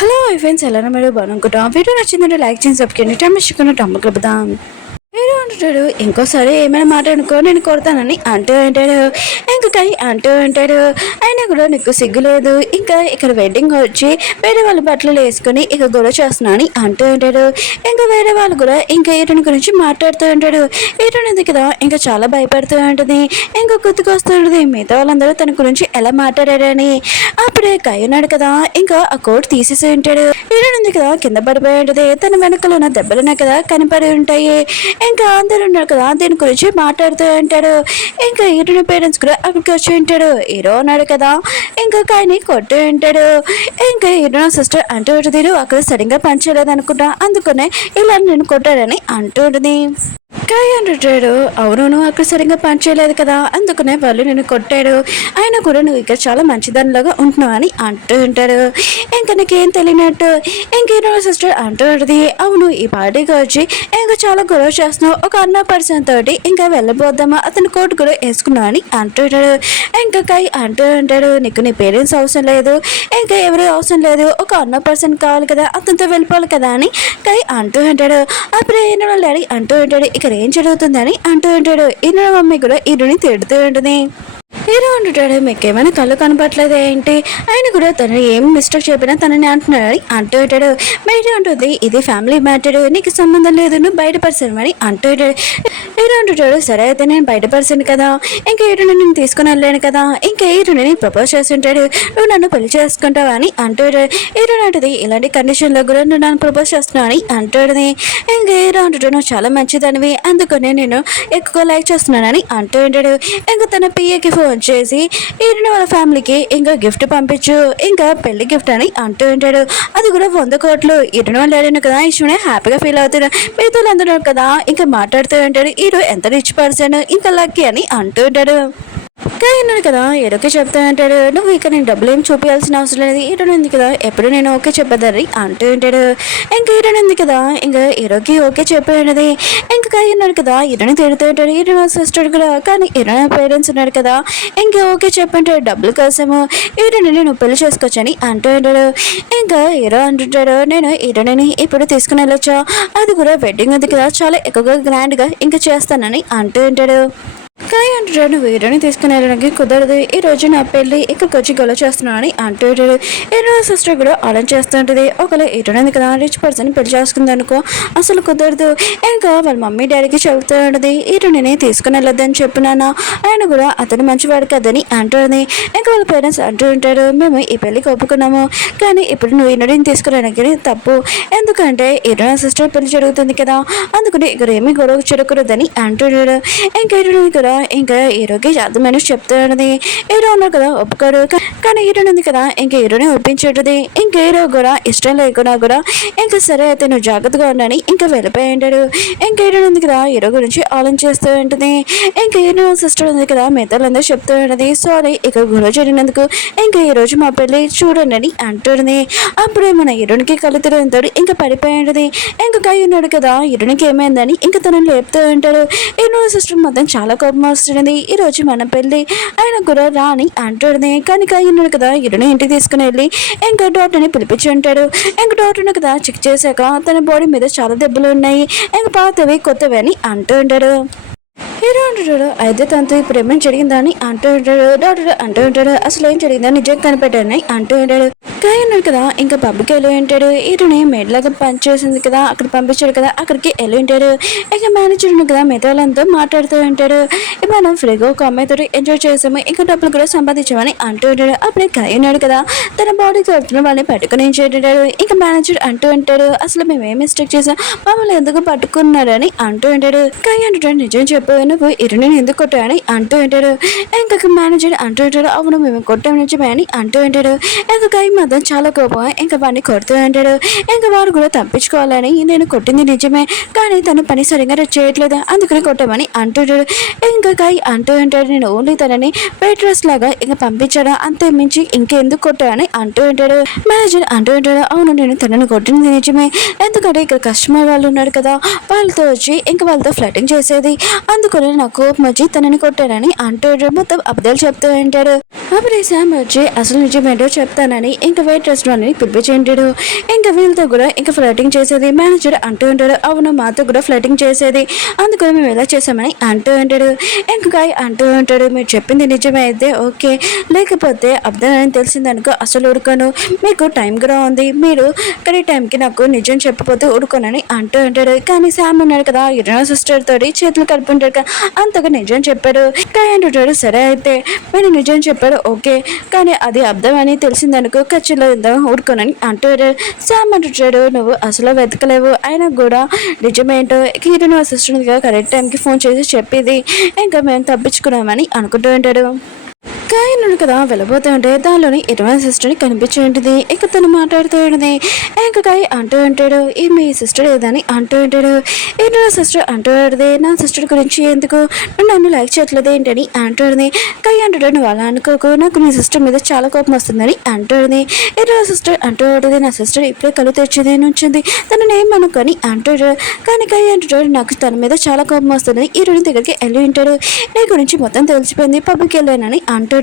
Hello friends, ఎలా మీరు బాగునుకుంటాం. Video నచ్చిందంటే లైక్ చేసి సబ్స్క్రైబ్ టైం ఇచ్చుకున్న టమ్మ కలుపుదాం. హీరో అంటాడు, ఇంకోసారి ఏమైనా మాట అనుకో నేను కొడతానని అంటూ అంటాడు. ఇంకా కై అంటూ అంటాడు, అయినా కూడా నీకు సిగ్గు లేదు, ఇంకా ఇక్కడ వెడ్డింగ్ వచ్చి వేరే వాళ్ళ బట్టలు వేసుకొని ఇక గొడవ చేస్తున్నాను అంటూ అంటాడు. ఇంకా వేరే వాళ్ళు కూడా ఇంకా ఈటని గురించి మాట్లాడుతూ ఉంటాడు. ఈటనిది కదా ఇంకా చాలా భయపడుతూ ఉంటుంది. ఇంకా గుర్తుకొస్తూ ఉంటుంది మిగతా వాళ్ళందరూ తన గురించి ఎలా మాట్లాడారని. అప్పుడే కై ఉన్నాడు కదా, ఇంకా ఆ కోట్ తీసేసి ఉంటాడు. ఈటనిది కదా కింద పడిపోయి ఉంటుంది. తన వెనకలో ఉన్న దెబ్బలున్నాయి కదా కనపడి ఉంటాయి. ఇంకా అందరు ఉన్నారు కదా దీని గురించి మాట్లాడుతూ ఉంటాడు. ఇంకా ఈటని పేరెంట్స్ కూడా అక్కడికి వచ్చి ఉంటాడు. హీరో ఉన్నాడు కదా, ఇంకా కాయని కొట్టు ఉంటాడు. ఇంకా హీరో సిస్టర్ అంటూ ఉంటుంది, అక్కడ సరిగ్గా పనిచేయలేదు అనుకుంటా, అందుకనే ఇలా నేను కొట్టాడని అంటూ ఉంటుంది. కాయ అంటాడు, అవును నువ్వు అక్కడ సరిగ్గా పనిచేయలేదు కదా, అందుకనే వాళ్ళు నేను కొట్టాడు, అయినా కూడా నువ్వు ఇక్కడ చాలా మంచిదానిలాగా ఉంటున్నావు అని అంటూ ఉంటాడు. ఇంకా నీకేం తెలియనట్టు ఇంకేనో సిస్టర్ అంటూ ఉంటుంది, అవును ఈ పార్టీకి వచ్చి ఇంకా చాలా గొడవ చేస్తున్నావు, ఒక అన్న పర్సన్ తోటి ఇంకా వెళ్ళిపోద్దామా, అతని కోట్ కూడా వేసుకున్నావు అని అంటూ ఉంటాడు. ఇంకా కాయ అంటూ ఉంటాడు, నీకు నీ పేరెంట్స్ అవసరం లేదు, ఇంకా ఎవరు అవసరం లేదు, ఒక అన్న పర్సన్ కావాలి కదా, అతనితో వెళ్ళిపోవాలి కదా అని కాయ అంటూ ఉంటాడు. అప్పుడు ఈయన డాడీ అంటూ ఉంటాడు, ఇక్కడ ఏం జరుగుతుందని అంటూ ఉంటాడు. ఈయన మమ్మీ కూడా ఈయనని తిడుతూ ఉంటుంది. హీరో అంటుంటాడు, మీకేమైనా కళ్ళు కనపట్లేదు ఏంటి, ఆయన కూడా తను ఏం మిస్టేక్ చెప్పినా తనని అంటున్నాడని అంటూ ఉంటాడు. బయట ఉంటుంది, ఇది ఫ్యామిలీ మ్యాటర్, నీకు సంబంధం లేదు, నువ్వు బయట పర్సన్ అని అంటూ ఉంటాడు. హీరో అంటుంటాడు, సరే అయితే నేను బయట పర్సన్ కదా, ఇంకా హీరోని నేను తీసుకుని వెళ్ళాను కదా, ఇంకా హీరోని ప్రపోజ్ చేస్తుంటాడు, నువ్వు నన్ను పెళ్లి చేసుకుంటావా అని అంటాడు. హీరో అంటుంది, ఇలాంటి కండిషన్లో కూడా నువ్వు నన్ను ప్రపోజ్ చేస్తున్నావు అని అంటాడు. ఇంకా హీరో అంటుంటాడు, నువ్వు చాలా మంచిదానివి, అందుకనే నేను ఎక్కువ లైక్ చేస్తున్నానని అంటూ ఉంటాడు. ఇంకా తన పిఏకి ఫోన్ చేసి ఈయన వాళ్ళ ఫ్యామిలీకి ఇంకా గిఫ్ట్ పంపించు, ఇంకా పెళ్లి గిఫ్ట్ అని అంటూ ఉంటాడు. అది కూడా 100 కోట్లు. ఈయన వాళ్ళు అడిగిన కదా ఇష్టమే హ్యాపీగా ఫీల్ అవుతాడు. మిగతా అందరూ కదా ఇంకా మాట్లాడుతూ ఉంటాడు, ఈరోజు ఎంత రిచ్ పర్సన్, ఇంకా లక్కీ అని అంటూ ఉంటాడు. కాయన్నాడు కదా, ఏడోకే చెప్తా అంటాడు, నువ్వు ఇక నేను డబ్బులు ఏం చూపించాల్సిన అవసరం లేదు, ఈరోజు ఉంది కదా ఎప్పుడు నేను ఓకే చెప్పదని అంటూ ఉంటాడు. ఇంకా ఈరోజు ఉంది కదా ఇంకా ఈరోకి ఓకే చెప్పేది. ఇంకా కాయన్నాడు కదా, ఈరోని తిడుతూ ఉంటాడు, ఈరోజు సిస్టర్ కూడా, కానీ ఈరోజు పేరెంట్స్ ఉన్నారు కదా, ఇంకా ఓకే చెప్పంటాడు డబ్బుల కోసము, ఈరోని నేను పెళ్లి చేసుకోవచ్చని అంటూ ఉంటాడు. ఇంకా హీరో అంటుంటాడు, నేను ఈరోని ఇప్పుడు తీసుకుని వెళ్ళొచ్చా, అది కూడా వెడ్డింగ్ ఉంది కదా చాలా ఎక్కువగా గ్రాండ్గా ఇంకా చేస్తానని అంటూ ఉంటాడు. కాయ అంటాడు, నువ్వు హీరోని తీసుకుని వెళ్ళడానికి కుదరదు, ఈ రోజు నా పెళ్ళి ఇక్కడికి వచ్చి గొడవ చేస్తున్నానని అంటుంటాడు. హీరో సిస్టర్ కూడా అలా చేస్తుంటది, ఒకవేళ హీరోని కదా రిచ్ పర్సన్ పెళ్లి చేసుకుంది అనుకో అసలు కుదరదు, ఇంకా వాళ్ళ మమ్మీ డాడీకి చెబుతూ ఉంటుంది, హీరోని తీసుకుని వెళ్ళొద్దని చెప్పినానా, ఆయన కూడా అతను మంచివాడు కదని అంటుంది. ఇంకా వాళ్ళ పేరెంట్స్ అంటూ ఉంటారు, మేము ఈ పెళ్ళికి ఒప్పుకున్నాము, కానీ ఇప్పుడు నువ్వు హీరోని తీసుకురావడానికి తప్పు, ఎందుకంటే హీరో సిస్టర్ పెళ్లి జరుగుతుంది కదా, అందుకని ఇక్కడ ఏమీ గొడవ జరగకూడదని అంటున్నాడు. ఇంకా హీరోని కూడా ఇంకా హీరోకి అర్థమని చెప్తున్నది. హీరో ఉన్నారు కదా ఒప్పుకోరు, కానీ హీరోని ఉంది కదా ఇంకా హీరోని ఒప్పించేటది. ఇంకా హీరో కూడా ఇష్టం లేకున్నా కూడా ఇంకా సరే అయితే నువ్వు జాగ్రత్తగా ఉన్నాని ఇంకా వెళ్ళిపోయి ఉంటాడు. ఇంకా హీరోని ఉంది కదా హీరో గురించి ఆలోచిస్తూ ఉంటుంది. ఇంకా హీరో సిస్టర్ ఉంది కదా మిగతాలందరూ చెప్తూ ఉన్నది, సారీ ఇక్కడ గొడవ జరిగినందుకు, ఇంకా ఈ రోజు మా పెళ్ళి చూడండి అని అంటుంది. అప్పుడే మన హీరోనికి కళ్ళు తిరుగుతాడు, ఇంకా పడిపోయి ఉంటుంది. ఇంకా కై ఉన్నాడు కదా హీరోనికి ఏమైందని ఇంకా తనని లేపుతూ ఉంటాడు. హీరో సిస్టర్ మొత్తం చాలా కోపం వస్తుంది, ఈ రోజు మన పెళ్ళి ఆయన కూడా రాని అంటుంది. కానీ ఉన్నాడు కదా హీరోని ఇంటికి తీసుకుని వెళ్ళి ఇంకా డాక్టర్ని పిలిపించి ఉంటాడు. ఇంకా డాక్టర్ని కదా చెక్ చేశాక తన బాడీ మీద చాలా దెబ్బలు ఉన్నాయి, ఇంకా పాతవి కొత్తవి అని అంటూ ఉంటాడు. హీరో అంటాడు, అయితే తనతో ఇప్పుడు ఏమైనా జరిగిందని అంటూ ఉంటాడు. డాక్టర్ అంటూ ఉంటాడు, అసలు ఏం జరిగిందని నిజంగా కనిపెట్టాడని అంటూ ఉంటాడు. కాయ ఉన్నాడు కదా ఇంకా పబ్కి వెళ్ళి ఉంటాడు. హీరోని మేడ్లాగా పనిచేసింది కదా అక్కడ పంపించాడు కదా, అక్కడికి వెళ్ళి ఉంటాడు. ఇంకా మేనేజర్ ఉన్నాడు కదా మిగతా వాళ్ళంతా మాట్లాడుతూ ఉంటాడు, మనం ఫ్రీగా ఒక అమ్మాయితో ఎంజాయ్ చేసాము, ఇంకా డబ్బులు కూడా సంపాదించామని అంటూ ఉంటాడు. అప్పుడే కాయ ఉన్నాడు కదా తన బాడీ తరఫున వాళ్ళని పట్టుకుని ఉంటాడు. ఇంకా మేనేజర్ అంటూ ఉంటాడు, అసలు మేము ఏం మిస్టేక్ చేసాం, మమ్మల్ని ఎందుకు పట్టుకున్నారని అంటూ ఉంటాడు. కాయ అంటాడు, నిజం చెప్పు, నువ్వు హీరోని ఎందుకు కొట్టావని అంటూ ఉంటాడు. ఇంకా మేనేజర్ అంటూ ఉంటాడు, అవును మేము కొట్టాం నిజమే అని అంటూ ఉంటాడు. ఇంకా కాయ మాత్రం చాలా కోపం ఇంకా వాడిని కొడుతూ ఉంటాడు. ఇంకా వాడు కూడా తప్పించుకోవాలని, నేను కొట్టింది నిజమే కానీ తను పని సరిగా చేయట్లేదు అందుకని కొట్టామని అంటుంటాడు. ఇంకా కాయ అంటూ ఉంటాడు, నేను ఓన్లీ తనని పేట్రస్ లాగా ఇంకా పంపించాడా, అంతే మించి ఇంకెందుకు కొట్టాడని అంటూ ఉంటాడు. మేనేజర్ అంటూ ఉంటాడు, అవును నేను తనని కొట్టింది నిజమే, ఎందుకంటే ఇక్కడ కస్టమర్ వాళ్ళు ఉన్నారు కదా వాళ్ళతో వచ్చి ఇంకా వాళ్ళతో ఫ్లటింగ్ చేసేది, అందుకని నాకు కోపం వచ్చి తనని కొట్టానని అంటూ మొత్తం అబద్ధాలు చెప్తూ ఉంటారు. అప్పుడు శామ్ వచ్చి అసలు నిజమేంటో చెప్తానని ఇంకా ఇంకా వెయిట్రెస్ అని పిలిపించేంటాడు. ఇంకా వీళ్ళతో కూడా ఇంకా ఫ్లర్టింగ్ చేసేది. మేనేజర్ అంటూ ఉంటాడు, అవును మాతో కూడా ఫ్లర్టింగ్ చేసేది, అందుకని మేము ఎలా చేసామని అంటూ ఉంటాడు. ఇంకా అంటూ ఉంటాడు, మీరు చెప్పింది నిజమే అయితే ఓకే, లేకపోతే అర్థం తెలిసిందనుకో అసలు ఊరుకోను, మీకు టైం కూడా ఉంది, మీరు కరెక్ట్ టైంకి నాకు నిజం చెప్పకపోతే ఊరుకోనని అంటూ ఉంటాడు. కానీ శామ్ ఉన్నాడు కదా ఇరవై సిస్టర్ తోటి చేతులు కలుపుంటాడు కదా, అంతగా నిజం చెప్పాడు. కానీ అంటుంటాడు, సరే అయితే మీరు నిజం చెప్పాడు ఓకే, కానీ అది అర్థం అని తెలిసిందనుకో ఖచ్చితంగా ఊరుకోనని అంటాడు. శామ్ అంటుంటాడు, నువ్వు అసలు వెతకలేవు, అయినా కూడా నిజమేంటో కిరణ్ సిస్టర్ కరెక్ట్ టైంకి ఫోన్ చేసి చెప్పేది, ఇంకా మేము తప్పించుకున్నామని అనుకుంటూ ఉంటాడు. కాయను కదా వెళ్ళబోతూ ఉంటే దానిలోని ఇరవై సిస్టర్ని కనిపించేంటిది. ఇక తను మాట్లాడుతూ ఉంటుంది. ఇంకా కాయ అంటూ ఉంటాడు, ఈ మీ సిస్టర్ ఏదని అంటూ ఉంటాడు. ఇరవై సిస్టర్ అంటూ ఉంటుంది, నా సిస్టర్ గురించి ఎందుకు నన్ను లైక్ చేయట్లేదు ఏంటని అంటుంది. కాయ అంటాడు, నువ్వు అలా అనుకోకు, నాకు నీ సిస్టర్ మీద చాలా కోపం వస్తుందని అంటుంది. ఇరవై సిస్టర్ అంటూ ఉంటుంది, నా సిస్టర్ ఇప్పుడే కళ్ళు తెచ్చింది నుంచింది, తనని ఏమనుకొని అంటాడు. కానీ కాయ అంటాడు, నాకు తన మీద చాలా కోపం వస్తుంది, ఈ రోజు దగ్గరికి వెళ్ళి ఉంటాడు, నీ గురించి మొత్తం తెలిసిపోయింది, పబ్కి వెళ్ళానని అంటాడు.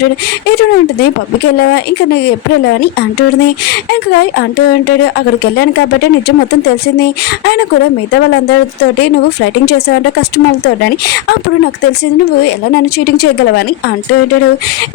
ఎటు ఉంటుంది, పబ్కి వెళ్ళావా, ఇంకా నువ్వు ఎప్పుడు వెళ్ళావని అంటుంది. ఇంకా అంటూ ఉంటాడు, అక్కడికి వెళ్ళాను కాబట్టి నిజం మొత్తం తెలిసింది, ఆయన కూడా మిగతా వాళ్ళందరితోటి నువ్వు ఫ్లైటింగ్ చేసావంట కస్టమర్లతో అని, అప్పుడు నాకు తెలిసింది నువ్వు ఎలా నన్ను చీటింగ్ చేయగలవని అంటూ ఉంటాడు.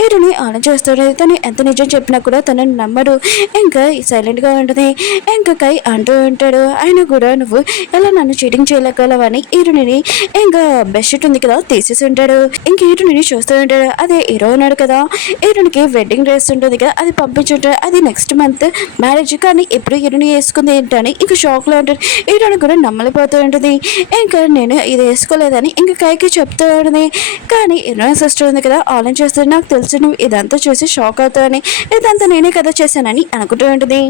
ఇటుని ఆలోచిస్తాడు, తను ఎంత నిజం చెప్పినా కూడా తనని నమ్మడు, ఇంకా సైలెంట్గా ఉంటుంది. ఇంకా కై అంటూ ఉంటాడు, ఆయన కూడా నువ్వు ఎలా నన్ను చీటింగ్ చేయగలవని ఇరుని ఇంకా బెడ్షీట్ ఉంది కదా తీసేసి ఉంటాడు. ఇంక ఇటుని చూస్తూ ఉంటాడు, అదే హీరో ఉన్నాడు కదా, హీరోనికి వెడ్డింగ్ డ్రెస్ ఉంటుంది కదా అది పంపించుంటాడు, అది నెక్స్ట్ మంత్ మ్యారేజ్, కానీ ఎప్పుడు హీరోని వేసుకుంది ఏంటని ఇంకా షాక్లో ఉంటాడు. హీరోని కూడా నమ్మలిపోతూ ఉంటుంది. ఇంకా నేను ఇది వేసుకోలేదని ఇంకా కైకి చెప్తూ ఉంటుంది. కానీ హీరోయిన్ సిస్టర్ ఉంది కదా ఆలోచిస్తుంది, నాకు తెలుసు నువ్వు ఇదంతా చూసి షాక్ అవుతావని, ఇదంతా నేనే కదా చేశానని అనుకుంటూ ఉంటుంది.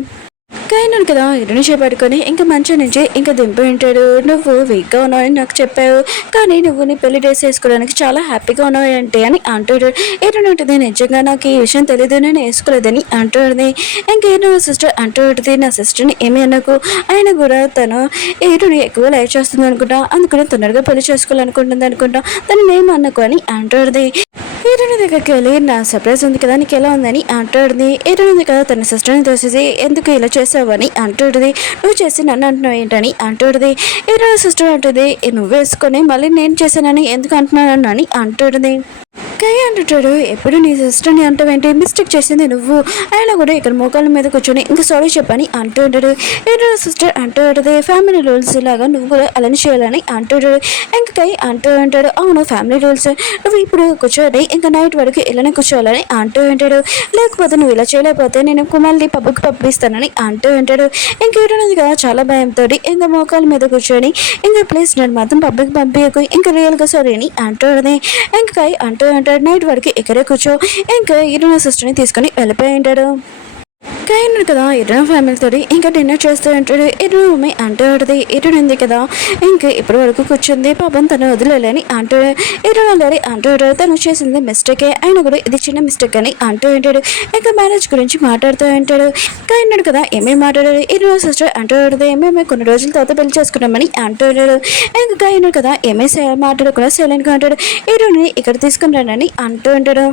కైనాను కదా ఇరుని చేపట్టుకొని ఇంకా మంచి నుంచి ఇంకా దింపి ఉంటాడు. నువ్వు వీక్గా ఉన్నావని నాకు చెప్పావు, కానీ నువ్వు నీ పెళ్లి డ్రెస్ వేసుకోవడానికి చాలా హ్యాపీగా ఉన్నావు అంటే అని అంటాడు. ఇరుని ఉంటుంది, నిజంగా నాకు ఈ విషయం తెలియదు, నేను వేసుకోలేదని అంటుంది. ఇంకేదో సిస్టర్ అంటూ ఉంటుంది, నా సిస్టర్ని ఏమీ అనకు, ఆయన కూడా తను ఇరుని ఎక్కువ లైక్ చేస్తుంది అనుకుంటా, అందుకని తొందరగా పెళ్లి చేసుకోవాలనుకుంటుంది అనుకుంటా, తను ఏమి అనకు అని అంటుంది. హీరోని దగ్గరికి వెళ్ళి నా సర్ప్రైజ్ ఉంది కదా నీకు ఎలా ఉందని అంటాడుది. హీరోని ఉంది కదా తన సిస్టర్ని తోసేసి ఎందుకు ఇలా చేసావని అంటాడుది. నువ్వు చేసి నన్ను అంటున్నావు ఏంటని అంటాడుది. హీరో సిస్టర్ అంటుంది, నువ్వు వేసుకొని మళ్ళీ నేను చేశానని ఎందుకు అంటున్నాను అని అంటాడుది. కై అంటాడు, ఎప్పుడు నీ సిస్టర్ని అంటావేంటి, మిస్టేక్ చేసింది నువ్వు, ఆయన కూడా ఇక్కడ మోకాళ్ళ మీద కూర్చొని ఇంకా సారీ చెప్పని అంటూ ఉంటాడు. హీరో సిస్టర్ అంటూ ఉంటుంది, ఫ్యామిలీ రూల్స్ లాగా నువ్వు కూడా అలానే చేయాలని అంటాడు. ఇంకా కై అంటూ ఉంటాడు, అవును ఫ్యామిలీ రూల్స్, నువ్వు ఇప్పుడు కూర్చోని ఇంకా నైట్ వరకు ఇలానే కూర్చోవాలని అంటూ ఉంటాడు, లేకపోతే నువ్వు ఇలా చేయలేకపోతే నేను కుమార్ని పబ్బుకి పంపిస్తానని అంటూ ఉంటాడు. ఇంక హీరోనిది కదా చాలా భయంతో ఇంకా మోకాళ్ళ మీద కూర్చొని ఇంకా ప్లీజ్ నేను మాత్రం పబ్బుకి పంపించకు, ఇంకా రియల్గా సారీ అని అంటుంది. ఇంకా కై అంటూ ఉంటాడు, నైట్ వరకు ఇక్కడే కూర్చో, ఇంకా హీరోయిన్ సిస్టర్ని తీసుకొని వెళ్ళిపోయి ఉంటాడు. కైనాడు కదా ఇరుణ ఫ్యామిలీతో ఇంకా డిన్నర్ చేస్తూ ఉంటాడు. ఇరుణ మమ్మీ అంటూ ఉంటుంది, ఇరుణ ఉంది కదా ఇంకా ఇప్పటి వరకు కూర్చుంది, పాపం తను వదిలేని అంటాడు. ఇరుణ లేని అంటాడు, తను చేసింది మిస్టేకే, ఆయన కూడా ఇది చిన్న మిస్టేక్ అని అంటూ ఉంటాడు. ఇంకా మ్యారేజ్ గురించి మాట్లాడుతూ ఉంటాడు. కైనాడు కదా ఏమేమి మాట్లాడాడు, ఇరుణ సిస్టర్ అంటూ ఉంటుంది, మేము కొన్ని రోజుల తర్వాత పెళ్లి చేసుకున్నామని అంటూ ఉంటాడు. ఇంకా కైనాడు కదా ఏమేమి మాట్లాడకుండా సైలెంట్గా అంటాడు. ఇరుణని ఇక్కడ తీసుకుని రండి అంటూ ఉంటాడు.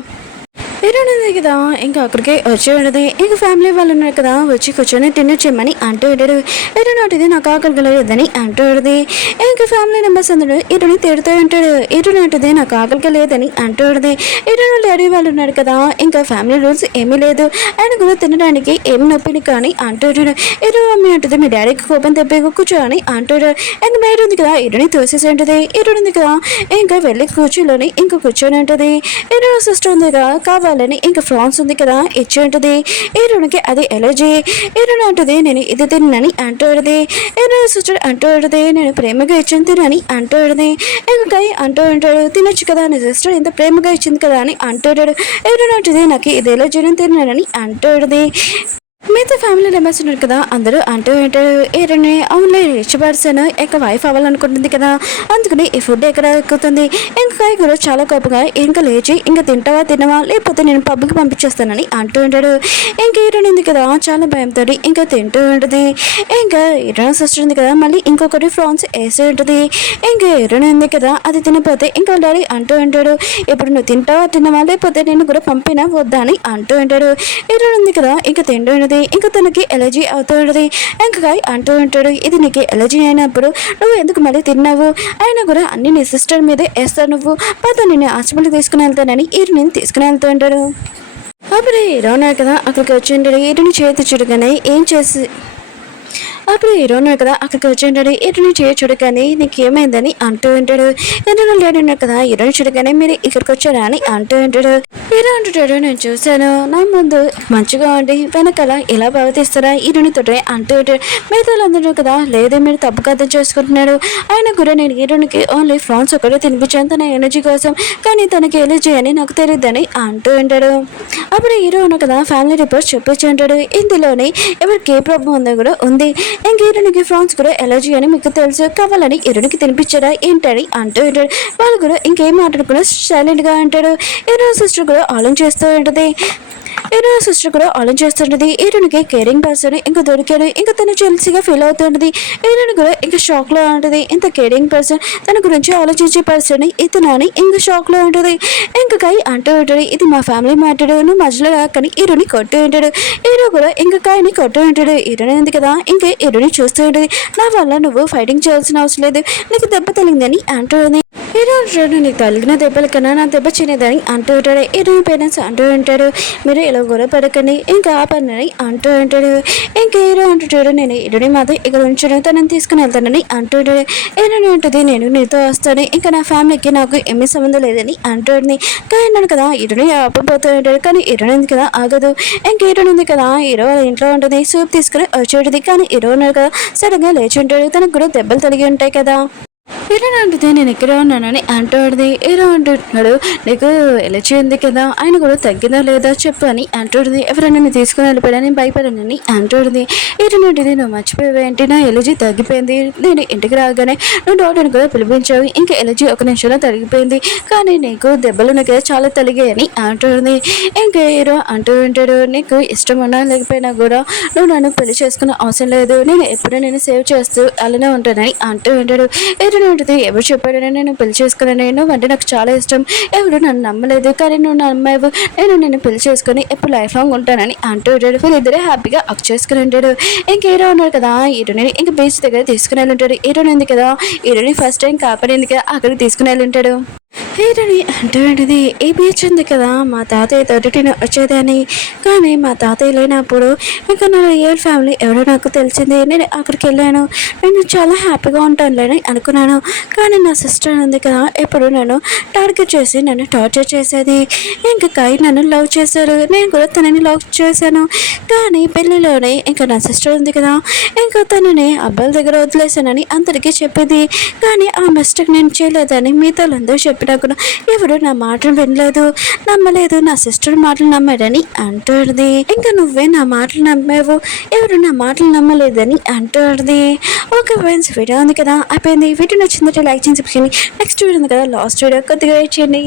హీరోయిన్ కదా ఇంకా అక్కడికి వచ్చి ఉండదు. ఇంకా ఫ్యామిలీ వాళ్ళు ఉన్నారు కదా వచ్చి కూర్చొని డిన్నర్ చేయమని అంటూ ఉంటాడు. హీరోయిన్ నాకు ఆకలి లేదని అంటూ ఉంటుంది. ఇంకా ఫ్యామిలీ మెంబర్స్ అందరూ హీరోని తిడుతూ ఉంటాడు. హీరోయిన్ నాకు ఆకలిగా లేదని అంటూ ఉంటుంది. హీరోయిన్ లేడీ వాళ్ళు ఉన్నారు కదా ఇంకా ఫ్యామిలీ రూల్స్ ఏమీ లేదు, ఆయన కూడా తినడానికి ఏమి నొప్పిని కానీ అంటూ ఉంటాడు. హీరో మమ్మీ అంటుంది, మీ డాడీకి కోపం తెప్పి కూర్చోని అంటాడు. ఇంకా మేడ ఉంది కదా హీరోని తోసేసి ఉంటుంది. హీరోయిన్ ఉంది కదా ఇంకా వెళ్ళి కూర్చోని ఇంకా కూర్చొని ఉంటుంది. హీరో సిస్టర్ ఉంది కదా కావాలని ఇంకా ఫ్రాన్స్ ఉంది కదా ఇచ్చి ఉంటుంది. హీరోనికి అది ఎలర్జీ. హీరోని అంటుంది, నేను ఇది తినని అంటూడది. హీరో సిస్టర్ అంటూడది, నేను ప్రేమగా ఇచ్చాను తినని అంటూడది. ఇంకా అంటూ ఉంటాడు, తినొచ్చు కదా నీ సిస్టర్ ఇంత ప్రేమగా ఇచ్చింది కదా అని అంటాడు. హీరోని అంటుంది, నాకు ఇది ఎలర్జీ తినని అంటూడది. మిగతా ఫ్యామిలీ మెంబర్స్ ఉన్నారు కదా అందరూ అంటూ ఉంటారు, ఏరని అవునులే రిచ్ పర్సన్ ఇంకా వైఫ్ అవ్వాలనుకుంటుంది కదా అందుకని ఈ ఫుడ్ ఎక్కడ ఎక్కుతుంది. ఇంకా కూడా చాలా కోపంగా ఇంకా లేచి ఇంకా తినవా లేకపోతే నేను పబ్కి పంపించేస్తానని అంటూ ఉంటాడు. ఇంకా హీరోయిన్ ఉంది కదా చాలా భయంతో ఇంకా తింటూ ఉంటుంది. ఇంకా హీరోయిన్ సిస్టర్ ఉంది కదా మళ్ళీ ఇంకొకటి ఫ్రాన్స్ వేసి ఉంటుంది. ఇంకా హీరోయిన్ ఉంది కదా అది తినపోతే ఇంకా డాడీ అంటూ ఉంటాడు, ఇప్పుడు నువ్వు తినవా లేకపోతే నేను కూడా పంపినా వద్దా అని అంటూ ఉంటాడు. హీరోయిన్ ఉంది కదా ఇంకా తింటూ ఉంటుంది. ఇంకా తనకి ఎలర్జీ అవుతూ ఉంటుంది. ఇంకా కాయ్ అంటూ ఉంటాడు, ఇది నీకు ఎలర్జీ అయినప్పుడు నువ్వు ఎందుకు మళ్ళీ తిన్నావు, అయినా కూడా అన్ని నీ సిస్టర్ మీదే వేస్తావు, నువ్వు పద నేను హాస్పిటల్ తీసుకుని వెళ్తానని ఈరుని తీసుకుని వెళ్తూ ఉంటాడు. అప్పుడు హీరో ఉన్నాడు కదా అక్కడికి వచ్చి ఉంటాడు. ఈరుని చేతి చుడగానే ఏం చేసి అప్పుడు హీరో ఉన్నాడు కదా అక్కడికి వచ్చి ఉంటాడు. ఇటుని చూడగానే నీకు ఏమైందని అంటూ ఉంటాడు. ఎందుకు లేడు ఉన్నాడు కదా హీరోని చూడగానే మీరు ఇక్కడికి వచ్చారా అని అంటూ ఉంటాడు. హీరో అంటుంటాడు, నేను చూశాను, నా ముందు మంచిగా ఉండి వెనకాల ఇలా ప్రవర్తిస్తారా హీరోని తోటే అంటూ ఉంటాడు. మిగతా అందరూ కదా లేదే మీరు తప్పుగా అర్థం చేసుకుంటున్నాడు, ఆయన కూడా నేను హీరోనికి ఓన్లీ ఫ్రాన్స్ ఒకటే తినిపించాను తన ఎనర్జీ కోసం, కానీ తనకి ఎలర్జీ అని నాకు తెలియదని అంటూ ఉంటాడు. అప్పుడు హీరో ఉన్న కదా ఫ్యామిలీ రిపోర్ట్స్ చూపించి ఉంటాడు. ఇందులోనే ఎవరికి ఏ ప్రాబ్లం ఉందో కూడా ఉంది. ఇంక హీరోనికి ఫ్రాన్స్ కూడా ఎలర్జీ అని మీకు తెలుసు, కావాలని హీరోనికి తినిపించారా ఏంటని అంటూ ఉంటాడు. వాళ్ళు కూడా ఇంకేం మాట్లాడకుండా సైలెంట్ గా అంటాడు. హీరో సిస్టర్ కూడా ఆలోచిస్తూ ఉంటుంది. హీరోనికి కేరింగ్ పర్సన్ ఇంకా దొరికాడు. ఇంకా తను జెల్సీగా ఫీల్ అవుతుంటది. హీరోని కూడా ఇంకా షాక్ లో ఉంటుంది. ఇంత కేరింగ్ పర్సన్ తన గురించి ఆలోచించే పర్సన్ ఇతను అని ఇంకా షాక్ లో ఉంటుంది. ఇంకా కాయ్ అంటూ ఉంటాడు, ఇది మా ఫ్యామిలీ మ్యాటర్, నువ్వు మధ్యలో రాకని హీరోని కొట్టు ఉంటాడు. హీరో కూడా ఇంకా కాయని కొట్టు ఉంటాడు. హీరోని ఉంది కదా ఇంకా హీరోని చూస్తూ ఉంటుంది. నా వల్ల నువ్వు ఫైటింగ్ చేయాల్సిన అవసరం లేదు, నీకు దెబ్బ తగిలిందని అంటుంది. హీరో అంటాడు, నీకు తగిలిన దెబ్బల కన్నా నా దెబ్బ చిన్నదని అంటూ ఉంటాడు. హీరోని పేరెంట్స్ అంటూ ఉంటాడు, మీరు ఇలా గొడవ పడకండి ఇంకా ఆ పని అంటూ ఉంటాడు. ఇంకా హీరో అంటుంటాడు, నేను హీరోని మాత్రం ఇక్కడ ఉంచడం తనని తీసుకుని వెళ్తానని అంటుంటాడు. హీరోని ఉంటుంది, నేను నీతో వస్తాను, ఇంకా నా ఫ్యామిలీకి నాకు ఏమీ సంబంధం లేదని అంటుంది. కానీ అన్నాడు కదా హీరోని ఆపపోతూ ఉంటాడు. కానీ హీరోని ఉంది కదా ఆగదు. ఇంకా హీరోని ఉంది కదా హీరో ఇంట్లో ఉంటుంది, సూప్ తీసుకుని వచ్చేది. కానీ హీరో ఉన్నాడు కదా సడన్ గా లేచి ఉంటాడు, తనకు కూడా దెబ్బలు తగిలి ఉంటాయి కదా. హీరో అంటుంది, నేను ఇక్కడ ఉన్నానని అంటుంది. హీరో అంటున్నాడు, నీకు ఎలర్జీ ఉంది కదా, ఆయన కూడా తగ్గిందా లేదా చెప్పు అని అంటుంది. ఎవరైనా నేను తీసుకుని వెళ్ళిపోయాడని భయపడానని అంటుంది. హీరో అంటుంది, నువ్వు మర్చిపోయావేంటి, నా ఎలర్జీ తగ్గిపోయింది, నేను ఇంటికి రాగానే నువ్వు డాక్టర్ని కూడా పిలిపించావు, ఇంకా ఎలర్జీ ఒక నిమిషంలో తగ్గిపోయింది, కానీ నీకు దెబ్బలు నాకు చాలా తలిగాయని అంటుంది. ఇంకా హీరో అంటూ ఉంటాడు, నీకు ఇష్టం ఉన్నా లేకపోయినా కూడా నువ్వు నన్ను పెళ్లి చేసుకునే అవసరం లేదు, నేను ఎప్పుడూ నేను సేవ్ చేస్తూ అలానే ఉంటానని అంటూ ఉంటాడు. ఎవరు చెప్పాడు నేను పెళ్లి చేసుకున్నాను, నువ్వు అంటే నాకు చాలా ఇష్టం, ఎవరు నన్ను నమ్మలేదు, కానీ నువ్వు నమ్మావు, నేను పెళ్లి చేసుకుని ఎప్పుడు లైఫ్ లాంగ్ ఉంటానని అంటూ ఉంటాడు. వీళ్ళిద్దరే హ్యాపీగా అక్ చేసుకుని ఉంటాడు. ఇంక హీరో ఉన్నాడు కదా హీరోని ఇంకా బీచ్ దగ్గర తీసుకుని వెళ్ళి ఉంటాడు. హీరోని ఉంది కదా హీరోని ఫస్ట్ టైం కాపాడింది కదా అక్కడికి తీసుకుని వెళ్ళి ఉంటాడు. హీరోని అంటూ ఉంటుంది, ఈ బీచ్ ఉంది కదా మా తాతయ్య తోటి వచ్చేదని, కానీ మా తాతయ్య లేనప్పుడు ఇంకా నా రియల్ ఫ్యామిలీ ఎవరో నాకు తెలిసింది, నేను అక్కడికి వెళ్ళాను, నేను చాలా హ్యాపీగా ఉంటానులేని అనుకున్నాను, కానీ నా సిస్టర్ ఉంది కదా ఎప్పుడు నన్ను టార్గెట్ చేసి నన్ను టార్చర్ చేసేది, ఇంకా కాయ్ నన్ను లవ్ చేశారు, నేను కూడా తనని లవ్ చేశాను, కానీ పెళ్ళిలోనే ఇంకా నా సిస్టర్ ఉంది కదా ఇంకా తనని అబ్బాయిల దగ్గర వదిలేశానని అందరికీ చెప్పింది, కానీ ఆ మిస్టేక్ నేను చేయలేదని మీతో అందరూ చెప్పినా కూడా ఎవరు నా మాటలు వినలేదు, నమ్మలేదు, నా సిస్టర్ మాటలు నమ్మాడని అంటుంది. ఇంకా నువ్వే నా మాటలు నమ్మావు, ఎవరు నా మాటలు నమ్మలేదని అంటుంది. ఓకే ఫ్రెండ్స్, వీడియో ఉంది కదా అయిపోయింది. వీడియో నచ్చిందంటే లైక్ చేసి నెక్స్ట్ వీడియో ఉంది కదా లాస్ట్ వీడియో కొద్దిగా చేయండి.